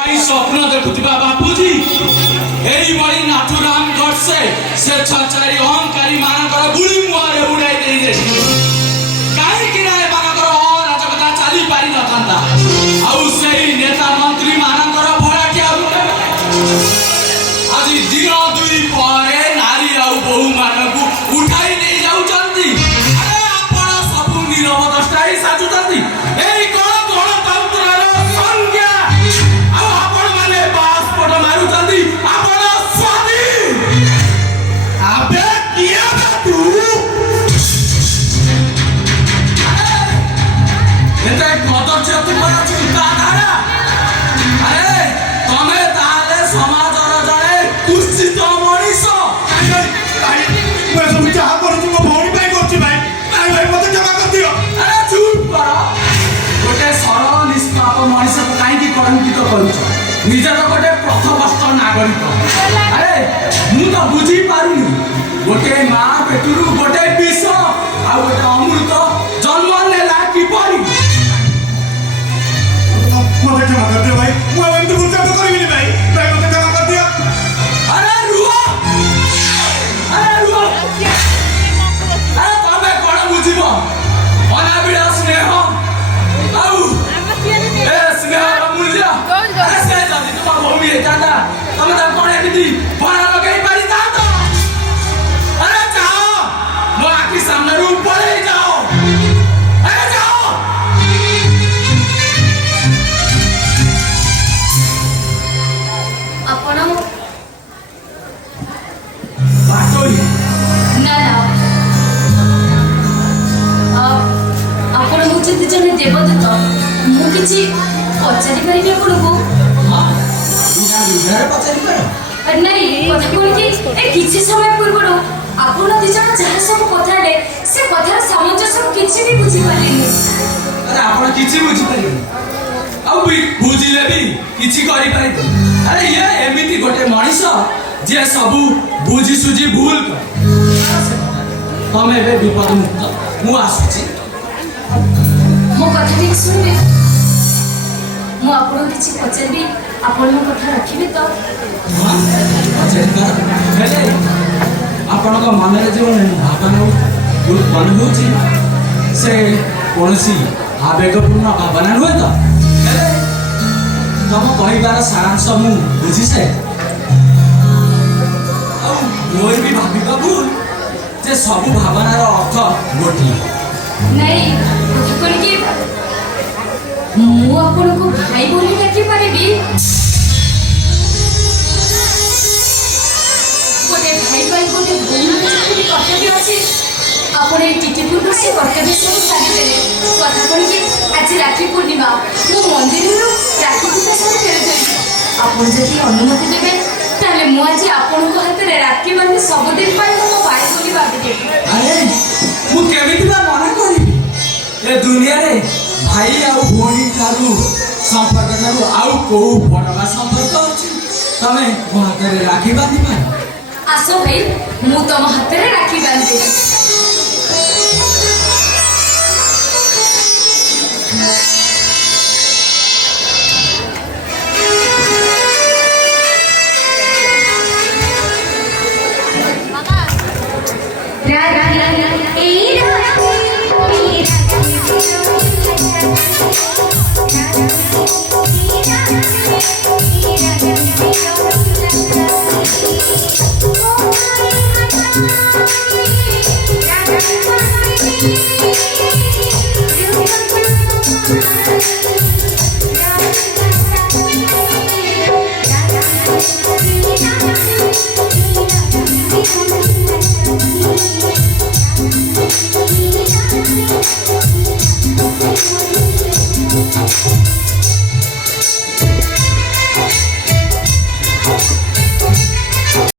स्वप्न देखुवा बापूजी एई बड़ी नाथुराम गडसे से छचारी अहंकारी मानकर बुली मुहारे उड़ाई दे दे काहे कि ना मानकर राजकथा चाली पारि नथांता आउ सेई नेता मंत्री मानकर भड़ाटिया आज दिन दुई परे नारी आउ बहु मानकु उठाई नै जाउचंती अरे आपण सब नीरव दष्टाई साजुचंती एई कोन कोन तंत्रर संज्ञा आ आपण माने पासपोर्ट मारुचंती आपण स्वाधीन अबे किया बे तू एते कदर छे तुम्हारा चिंता धारा अरे तमे ताले समाजर जणे कुश्चित मनीष मैं सब चाह करू तुम भौणी भाई करछि भाई भाई भाई मते क्षमा कर दियो। अरे चुप कर गोटे सरल निष्पाप मनीष को काहे की कलंकित करूछ निजे तो गोटे प्रथमस्थ नागरिक अरे मु तो बुझी पारुनी गोटे मां पेटुरु गोटे विष आ गोटे अमृत जन्म नेला की परी मते क्षमा कर दियो भाई मु अब एमती भूल काम करबिनी भाई भाई मते क्षमा कर दियो। अरे रुआ अरे तमे कोन बुझिबो अनाबिला स्नेह आउ ए स्नेह मूल्य अरे से जदी तुम भूमि रे जाता तमे त कोन एमिति बना लगई पारि जातो अरे जाओ मो आखि सामने रू पड़े जाओ अरे जाओ ଆପଣ बाटोई ନା ଆପଣ ହେଉଛନ୍ତି ଜଣେ ଦେବଦୂତ ମୁଁ କିଛି ପଚାରି ପାରିବି ଆପଣଙ୍କୁ बिना बिना पचारि कर ନାଇଁ କଥା କଣ କି ଏ କିଛି ସମୟ ପୂର୍ବରୁ ଆପଣ ଦି ଜଣ ଯାହା ସବୁ କଥା ହେଲେ ସେ କଥାର ସାମଞ୍ଜସ୍ୟ କିଛି ବି ବୁଝିପାରିଲିନି अरे आपण किछि बुझि परिबे आउ बुझिले भी किछि करि पाइबे अरे ये एमिति गोटे मनीष जे सबु बुझि सुझि भूल कर तमे बे विपद मुक्त मु आसुची ମୋ କଥା ଟିକେ ଶୁଣିବେ ମୁଁ ଆପଣଙ୍କୁ କିଛି ପଚାରିବି ଆପଣ ମୋ କଥା ରଖିବେ ତ हेले आपण को मन रे जो भावना उत्पन्न होची से कोनसी आवेगपूर्ण भावना हुए तो हेले तम कहिबार सारांश मु बुझी से आ मोर भी भाबिबा भूल जे सब भावनार अर्थ गोटी ନାଇଁ କଥା କଣ କି ମୁଁ ଆପଣଙ୍କୁ ଭାଇ ବୋଲି ଡାକିପାରିବି ଗୋଟେ ଭାଇ ପାଇଁ ଗୋଟେ ଭଉଣୀର ଯେମିତି କର୍ତ୍ତବ୍ୟ ଅଛି ଆପଣ ଏଇ ଟିକି ପୂର୍ବରୁ ସେ କର୍ତ୍ତବ୍ୟ ସବୁ ସାରିଦେଲେ କଥା କଣ କି ଆଜି ରାକ୍ଷୀ ପୂର୍ଣ୍ଣିମା ମୁଁ ମନ୍ଦିରରୁ ରାକ୍ଷୀ ସୂତା ସବୁ ଫେରିଦେବି ଆପଣ ଯଦି ଅନୁମତି ଦେବେ ତାହେଲେ ମୁଁ ଆଜି ଆପଣଙ୍କ ହାତରେ ରାକ୍ଷୀ ବାନ୍ଧି ସବୁଦିନ ପାଇଁ ମୋ ଭାଇ ବୋଲି ଭାବିଦେବି अरे मु केमिति बा मना करी ए दुनिया रे भाई आउ भोनी थारु संपर्क थारु आउ को बडवा संपर्क अछि तमे मो हाथ रे राखी बांधी पाए आसो भाई ମୁଁ ତମ ହାତରେ ରାକ୍ଷୀ ବାନ୍ଧିଦେବି